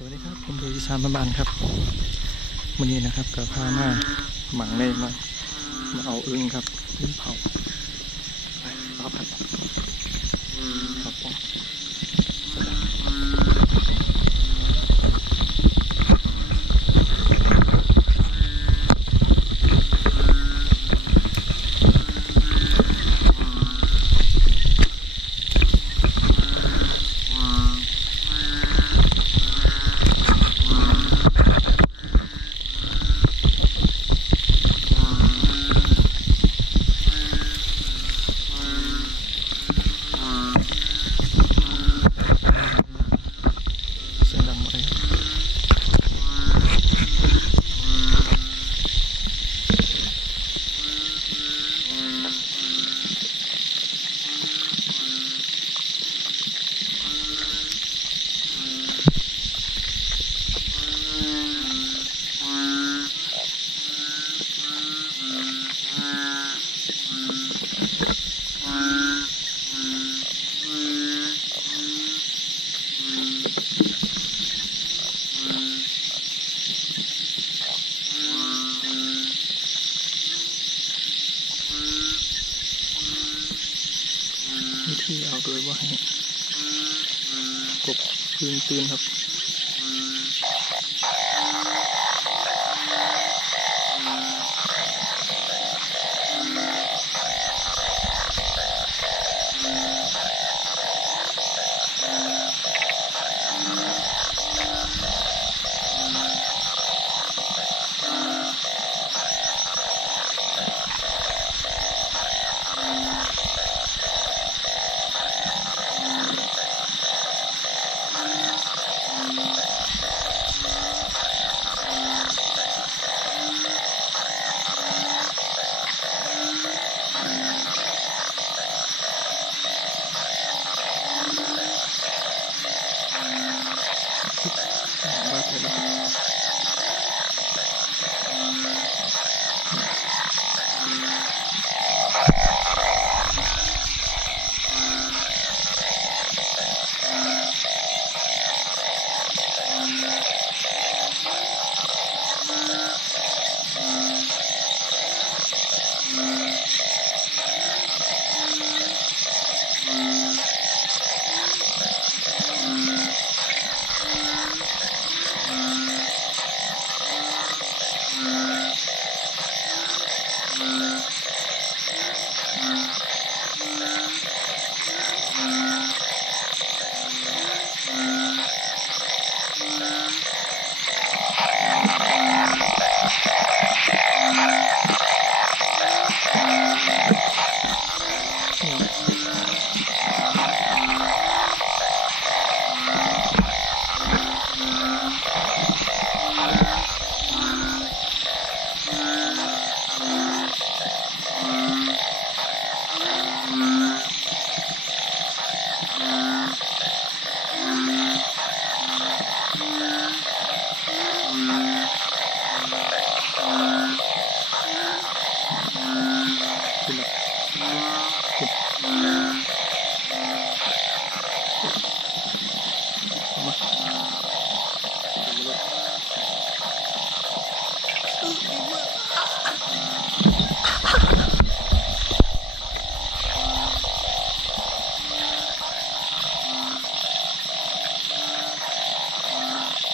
สวัสดีครับผมดูอีสานบ้านครับวันนี้นะครับกับพามาหมังเล่มามาเอาอึ้งครับอึ้งเผาไปเอาผัดครับผมเสียงดังหมดเลยครับวิธีเอาโดยว่าให้กบ พื้นตื่นครับ Thank you.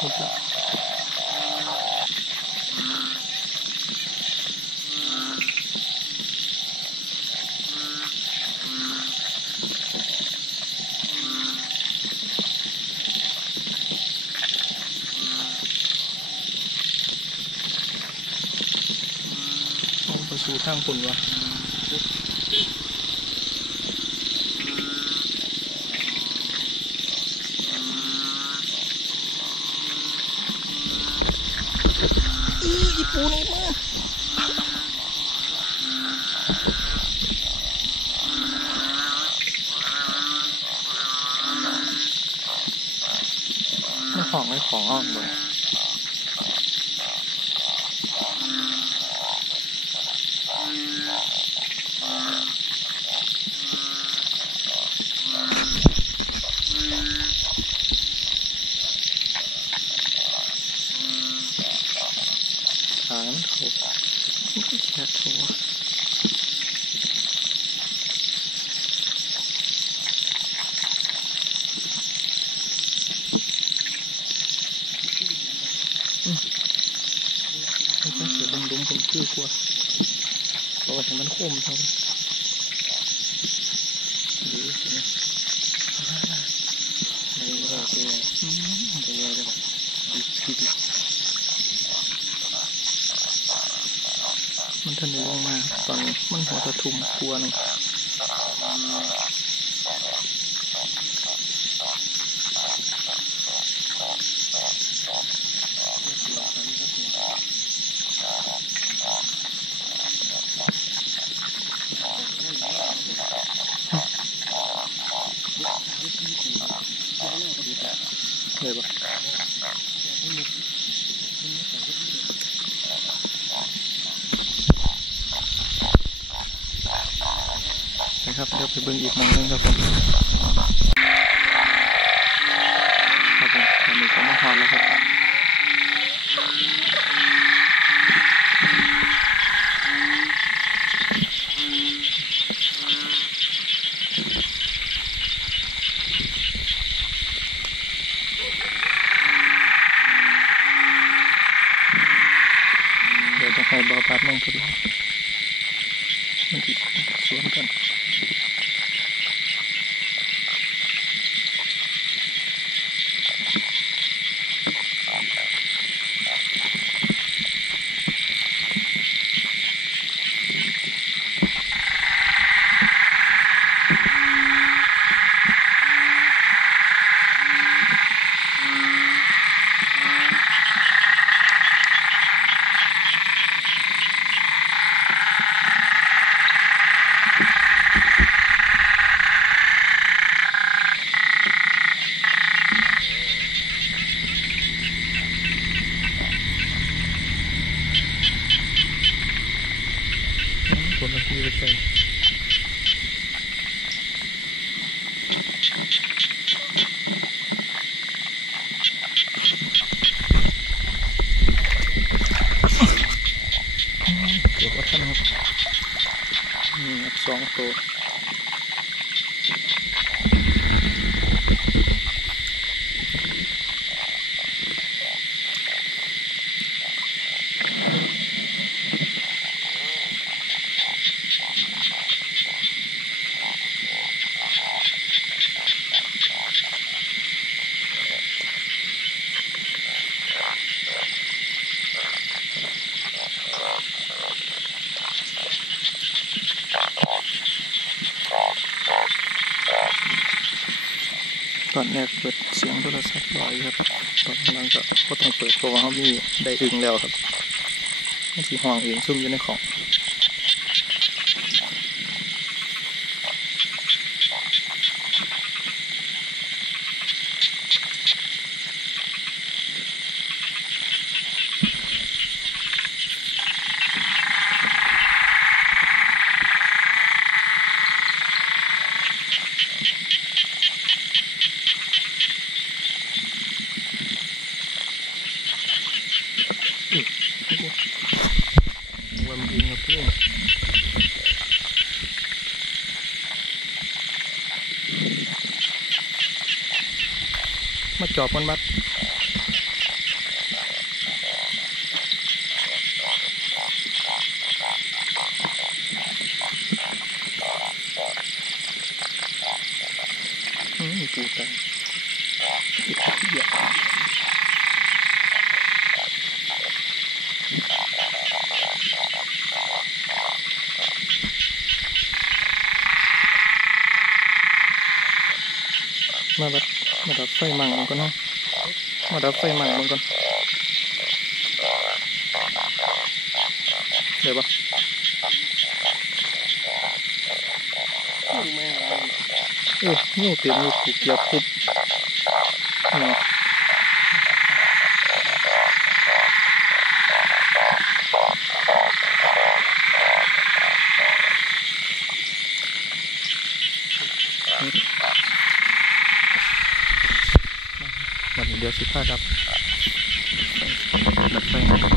หมดแล้วสู่ทางคนวะ อีปูนี่มาไม่ของไม่ของอ้อมเลยามันเข้าปากมันก็เสียทัวมันก็เสียบังดุมผมชื่อกลัวเพราะว่ามันค้มเท่านั้น ตะทุมกลัวนึง เลยปะ นะครับเดี๋ยวไปเบิ่งอีกหมองหนึงครับผมครับผมตอนนี้ก็มาทานแล้วครับเดี๋ยวจะให้บอปัดนั่งพอดีมันติดสวนกัน คนละที่ไปใส่เดี๋ยวว่าท่านครับนี่ครับสองตัวตอนแรกเปิดเสียงโทรศัพท์ลอยครับตอนหลังก็ก็ต้องเปิดเพราะว่าเขามีได้อึงแล้วครับมันสีห้องเองซุ่มอยู่ในของ วันยิงกับเพื่อนมาจ อบกันบัดอืมปูตายอีกทีเดียวมาบัดมาดับ ไฟมั่งมันก่อนเนาะมาดับไฟมั่งมันก่อนเดี๋ยวปะเออนี่เต็มอยู่ถูกเกียบคุบนี่มันเดี๋ยวสิพาดับดับไฟ นะครับ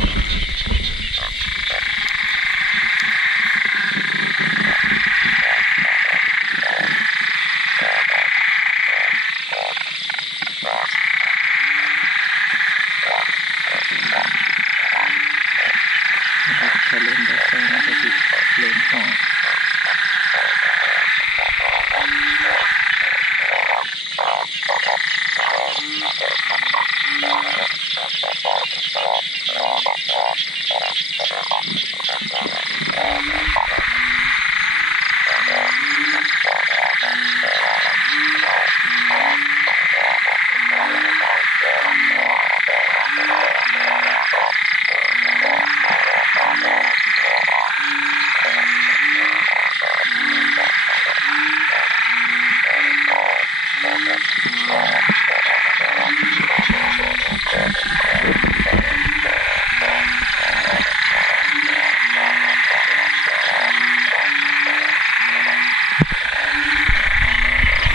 ถ้าเล่นแบบนี้ก็จะเล่นห้อง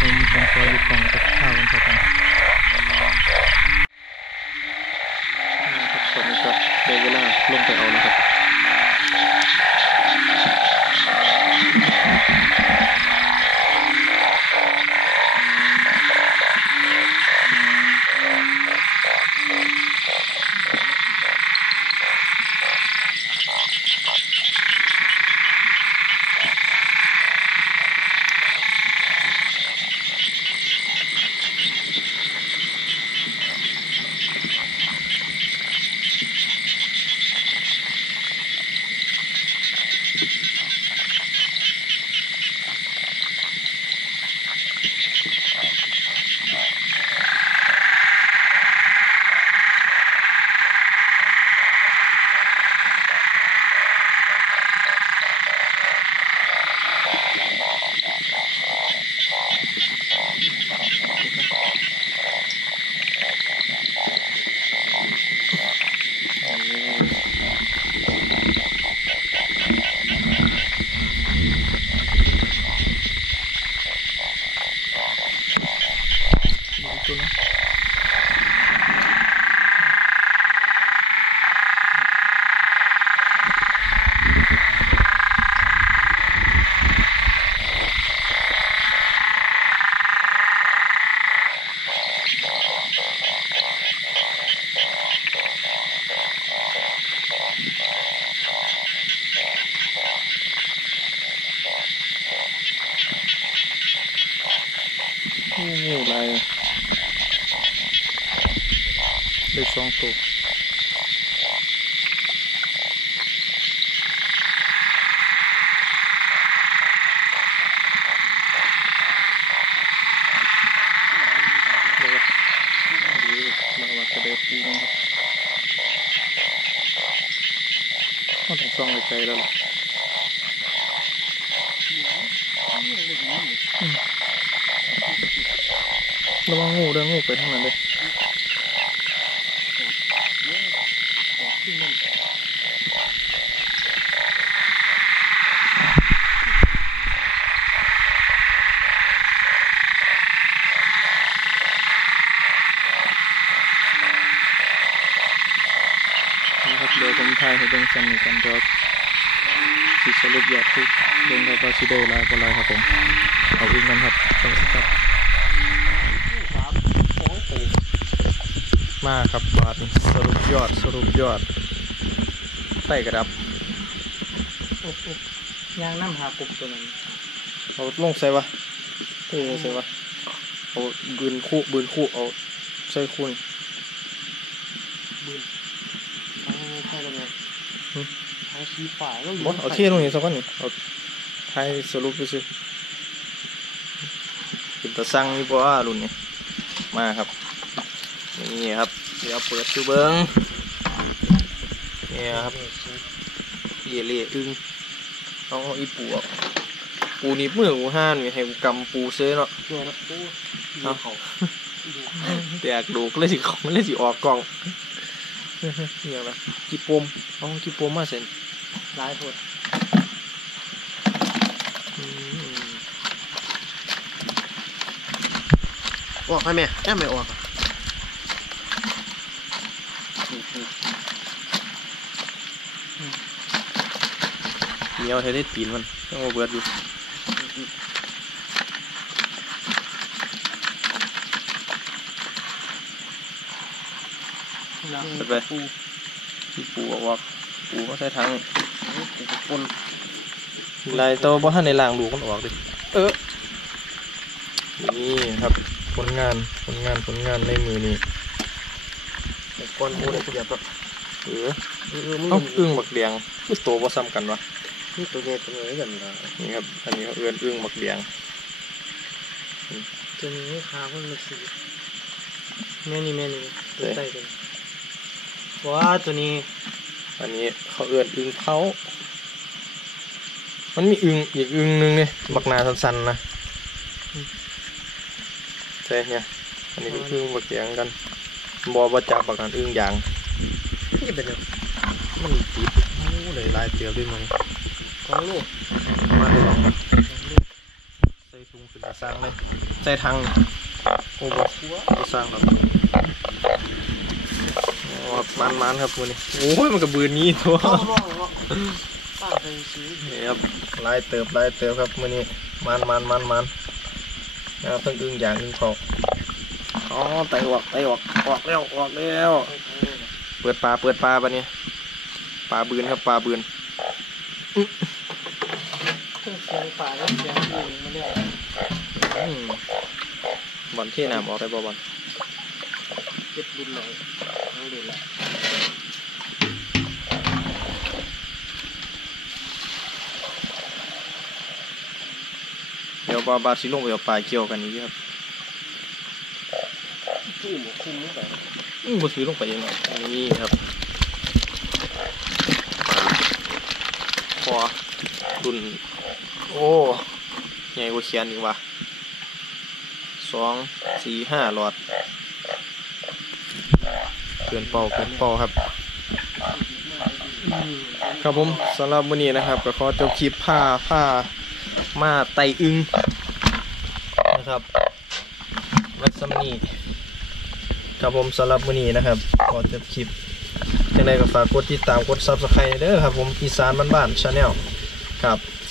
ผมผมขอหยุดกล่องกับข้าวกันครับผมนะครับตอนนี้ก็ ได้เวลาลงไปเอานะครับ ดูตัวนะโอ้โหลาย ได้สองตัวเดี๋ยวดีมาวัดกระเดะปูนะครับต้องต้องซ่องไกลๆแล้วล่ะระวังงูเด้องูไปทางนั้นเลย นะครับเดี๋ยวผมถ่ายให้เบิ่งซ้ำอีกกันเดี๋ยวสิสรุปยอดทุกเบิ่งครับว่าสิได้หลายบ่หลายครับผมเอาอีกกันครับสวัสดีครับมาครับบาทสรุปยอดสรุปยอด กระดับยางน้ำหากบตัวนั้นเอาลงใส่วะเท่ใส่วะเอาบืนคู่บืนคู่เอาใส่คู่นี่ทางใช่แล้วไงทางชี้ฝ่ายแล้วบ่เอาเท่ลงนี่สักวันนี่เอาถ่ายสรุปไปซิเป็นตะสั่งนี่บ่ว่ารุ่นนี้มาครับนี่ครับเดี๋ยวเปิดดูเบิ้งนี่ครับ เยเล่อึ้งเอาอีปูออกปูหนี่มือกูห้านอยู่ให้กูกำปูเซ่เนาะตัวนะโอ้เอาเขาแตกดูก็เลยสิของเลยสิออกกล่องเนี่ยนะกี่ปมเอากี่ปมมาเสร็จร้ายโพดอืมออกให้แม่แม่ไม่ออก เนียวเทได้ตีนมันต้องมาเบิดอยู่ไปไปพี่ปูบอกว่าปูก็ใช้ทั้งปูปนลายโตบ่ทันในล่างดูมันออกดิเออนี่ครับผลงานผลงานผลงานในมือนี่ปนปูเนี่ยเหยียบแบบเออเออมึงเอ้าอึ้งบักเดียงคือโตบ่ซ้ำกันวะ นี่ตัวใหญ่ตัวใหญ่กันนะนี่ครับ อันนี้เขาเอื้อนอึ้งบักเดียงตัวนี้ขามันมันสีแม่นี่แม่นี่ตัวใต้ตัวว้าตัวนี้ อันนี้เขาเอื้อนอึ้งเผามันมีอึ้งอีกอึ้งหนึงนี่บักหนาสั้นๆนะใช่เนี่ยอันนี้คืออึ้งบักเดียงกันบ่บ่จับบักนั้นอึ้งยางนี่เป็นยังมันติดโอ้เลยลายเตียวด้วยมัน ของลูกมาลองใส่ถุงขึ้นมาสร้างเลยใส่ถังโอ้บ่บ่สร้างหรอกโอ้ครับมันมันๆครับมือนี้โอ้ยมันกับบืนนี้ตัวร้องร้องร้องป้าเคยซื้อนี่ครับลายเติบลายเติบครับมือนี้มันมันมันมันนะครับเพิ่งอึ้งอย่างอึ้งเขาอ๋อไตออกไตออกออกแล้วออกแล้วเปิดปลาเปิดปลาปะเนี่ยปลาบืนครับปลาบืนเครื่องเสียงป่าแล้วเสียงอื่นมาเนี่ยอืมบอลที่น้ำออกได้บ่บอลเจ็บบุญหน่อยทั้งเดือนละเดี๋ยวบาบาสิลงไปเอาปลาเกี่ยวกันนี้ครับจุ่มคุ้มไม่ได้อืมบ่ซื้อลงไปเองหรอกนี่ครับปลาคอรุ่น โอ้ใหญ่กว่าเขียนอีกว่ะสองสี่ห้าหลอด เกินเป่าเกินเป่าครับ ครับผมสำหรับวันนี้นะครับ ก็ขอจบคลิปผ้าผ้ามาไตอึงนะครับรัศมีครับผมสำหรับวันนี้นะครับขอจบคลิปจังไดก็ฝากกดติดตามกด Subscribe เด้อครับผมอีสานบ้านๆชาแนลครับ